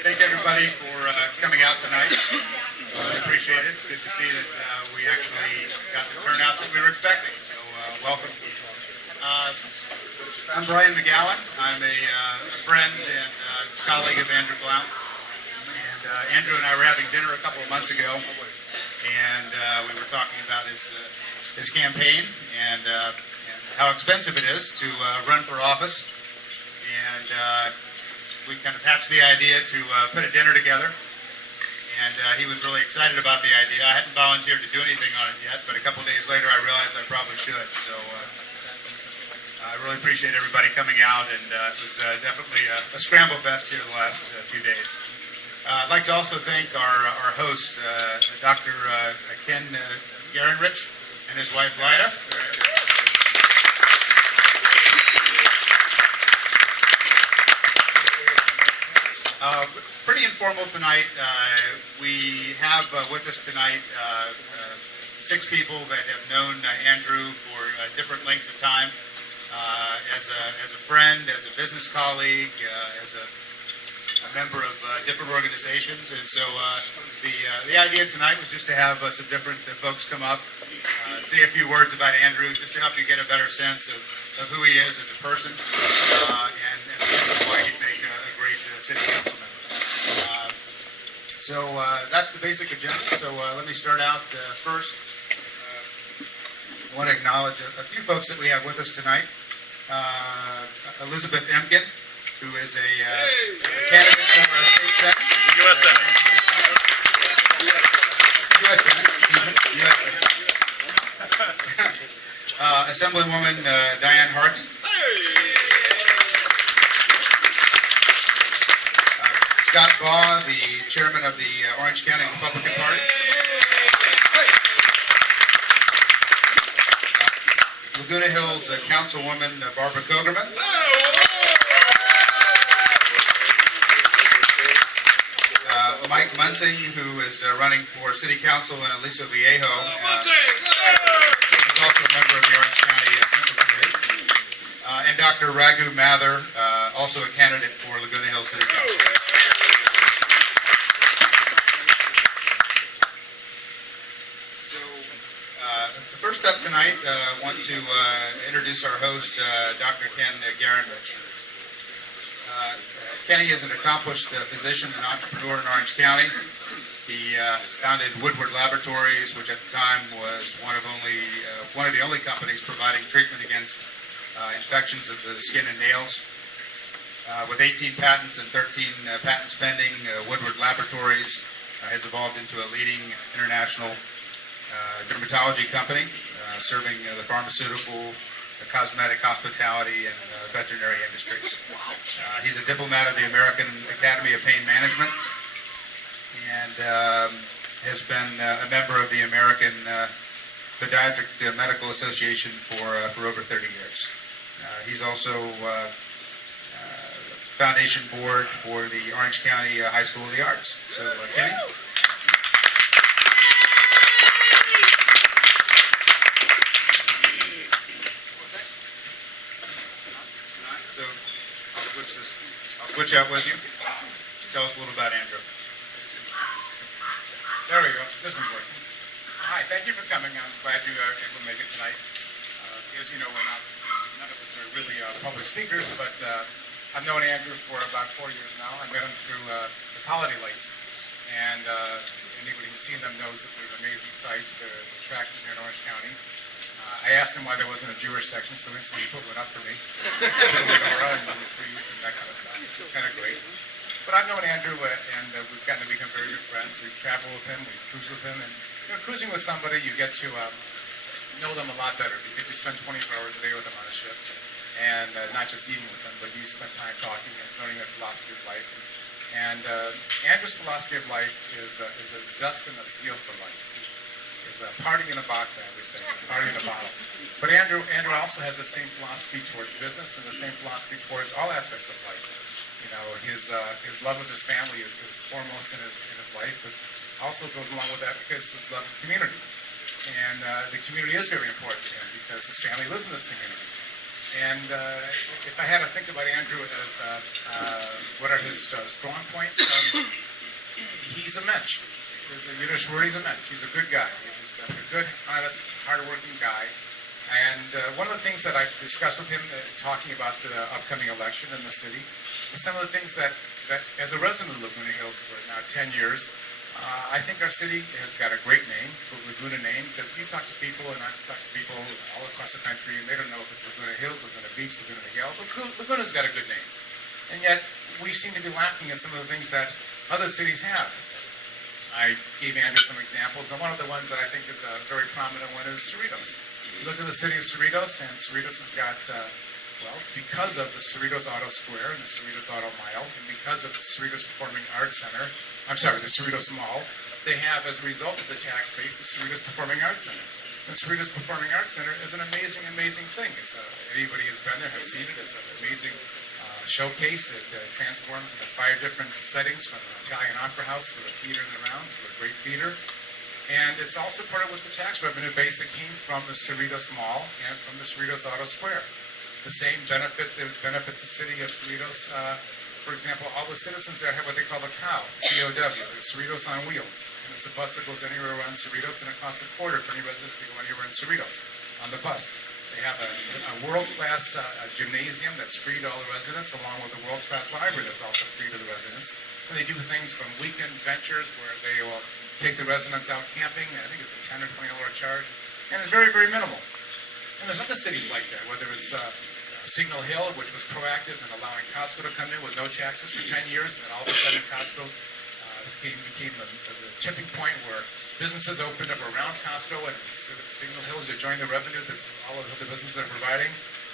Thank everybody for coming out tonight. I appreciate it. It's good to see that we actually got the turnout that we were expecting. So welcome. I'm Brian McGowan. I'm a friend and colleague of Andrew Blount. And Andrew and I were having dinner a couple of months ago, and we were talking about his campaign and how expensive it is to run for office. And we kind of hatched the idea to put a dinner together, and he was really excited about the idea. I hadn't volunteered to do anything on it yet, but a couple days later I realized I probably should. So I really appreciate everybody coming out, and it was definitely a scramble fest here the last few days. I'd like to also thank our host, Dr. Ken Gerenraich, and his wife Lyda. Pretty informal tonight. We have with us tonight 6 people that have known Andrew for different lengths of time, as a friend, as a business colleague, as a member of different organizations. And so the idea tonight was just to have some different folks come up, say a few words about Andrew, just to help you get a better sense of who he is as a person, and why he'd make a great city council member. So that's the basic agenda. So let me start out first. I want to acknowledge a few folks that we have with us tonight. Elizabeth Emgen, who is a candidate for state senate. U.S. Senate. U.S. Senate. U.S. Senate. Assemblywoman Diane Harden. Scott Baugh, the chairman of the Orange County Republican Party. Laguna Hills Councilwoman Barbara Kogerman. Mike Munsing, who is running for City Council in Aliso Viejo. He's also a member of the Orange County Central Committee. And Dr. Raghu Mather, also a candidate for Laguna Hills City Council. First up tonight, I want to introduce our host, Dr. Ken Gerenraich. Kenny is an accomplished physician and entrepreneur in Orange County. He founded Woodward Laboratories, which at the time was one of the only companies providing treatment against infections of the skin and nails. With 18 patents and 13 patents pending, Woodward Laboratories has evolved into a leading international dermatology company, serving the pharmaceutical, the cosmetic, hospitality, and veterinary industries. He's a diplomat of the American Academy of Pain Management, and has been a member of the American Podiatric Medical Association for over 30 years. He's also foundation board for the Orange County High School of the Arts. So, Kenny? I'll switch out with you. Just tell us a little about Andrew. There we go. This one's working. Hi, thank you for coming. I'm glad you are able to make it tonight. As you know, none of us are really public speakers, but I've known Andrew for about 4 years now. I met him through his holiday lights, and anybody who's seen them knows that they're amazing sights. They're an attraction here in Orange County. I asked him why there wasn't a Jewish section, so instantly he put one up for me. Menorah and little trees and that kind of stuff. It's kind of great. But I've known Andrew, and we've gotten to become very good friends. We've traveled with him, we've cruised with him, and cruising with somebody, you get to know them a lot better because you spend 24 hours a day with them on a ship, and not just eating with them, but you spend time talking and learning their philosophy of life. And Andrew's philosophy of life is a zest and a zeal for life. Is a party in a box, I always say, a party in a bottle. But Andrew also has the same philosophy towards business and the same philosophy towards all aspects of life. You know, his love of his family is foremost in his life, but also goes along with that because his love of the community. And the community is very important to him because his family lives in this community. And if I had to think about Andrew as what are his strong points, he's a mensch. He's a Yiddish word, he's a mensch. He's a good guy. He's just a good, honest, hardworking guy. And one of the things that I've discussed with him, talking about the upcoming election in the city, is some of the things that as a resident of Laguna Hills for now 10 years, I think our city has got a great name, the Laguna name, because you talk to people, and I've talked to people all across the country, and they don't know if it's Laguna Hills, Laguna Beach, Laguna Niguel, but Laguna's got a good name. And yet, we seem to be lacking in some of the things that other cities have. I gave Andrew some examples, and one of the ones that I think is a very prominent one is Cerritos. You look at the city of Cerritos, and Cerritos has got, well, because of the Cerritos Auto Square and the Cerritos Auto Mile, and because of the Cerritos Performing Arts Center, the Cerritos Mall, they have, as a result of the tax base, the Cerritos Performing Arts Center. The Cerritos Performing Arts Center is an amazing, amazing thing. Anybody who's been there has seen it. It's an amazing showcase. It transforms into 5 different settings, from an Italian opera house to a theater in the round to a great theater. And it's also part of with the tax revenue base that came from the Cerritos Mall and from the Cerritos Auto Square. The same benefit that benefits the city of Cerritos. For example, all the citizens there have what they call the COW, C-O-W, the Cerritos on Wheels. And it's a bus that goes anywhere around Cerritos, and it costs $25 for any resident to go anywhere in Cerritos on the bus. They have a world-class gymnasium that's free to all the residents, along with a world-class library that's also free to the residents. And they do things from weekend ventures where they will take the residents out camping. I think it's a $10 or $20 charge. And it's very, very minimal. And there's other cities like that, whether it's Signal Hill, which was proactive in allowing Costco to come in with no taxes for 10 years, and then all of a sudden Costco became the tipping point where businesses opened up around Costco, and Signal Hill is enjoying the revenue that's all of the businesses are providing.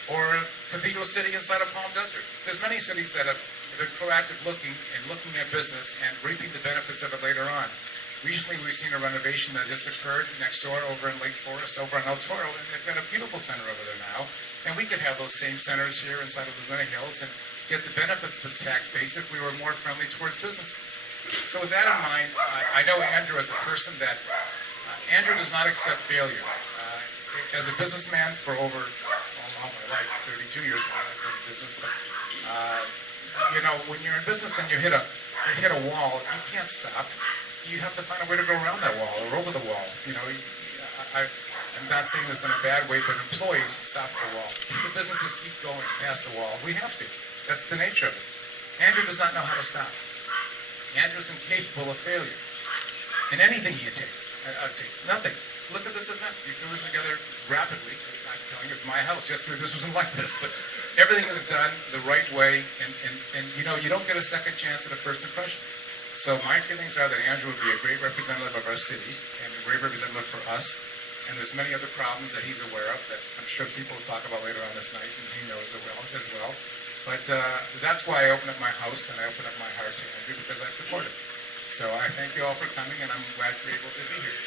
Or Cathedral City inside of Palm Desert. There's many cities that have been proactive looking at business and reaping the benefits of it later on. Recently, we've seen a renovation that just occurred next door over in Lake Forest, over in El Toro, and they've got a beautiful center over there now. And we could have those same centers here inside of Laguna Hills and get the benefits of this tax base if we were more friendly towards businesses. So with that in mind, I know Andrew as a person that Andrew does not accept failure. As a businessman for over all my life, 32 years now I've been in business, but you know, when you're in business and you hit a wall, you can't stop. You have to find a way to go around that wall or over the wall. You know, I'm not saying this in a bad way, but employees stop at the wall. The businesses keep going past the wall. We have to. That's the nature of it. Andrew does not know how to stop. Andrew's incapable of failure in anything he takes. Nothing. Look at this event. We threw this together rapidly. I'm telling you, it's my house. Yesterday this wasn't like this, but everything is done the right way, and you know, you don't get a second chance at a first impression. So my feelings are that Andrew would be a great representative of our city and a great representative for us. And there's many other problems that he's aware of that I'm sure people will talk about later on this night, and he knows as well. But that's why I open up my house and I open up my heart to Andrew, because I support him. So I thank you all for coming, and I'm glad you're able to be here.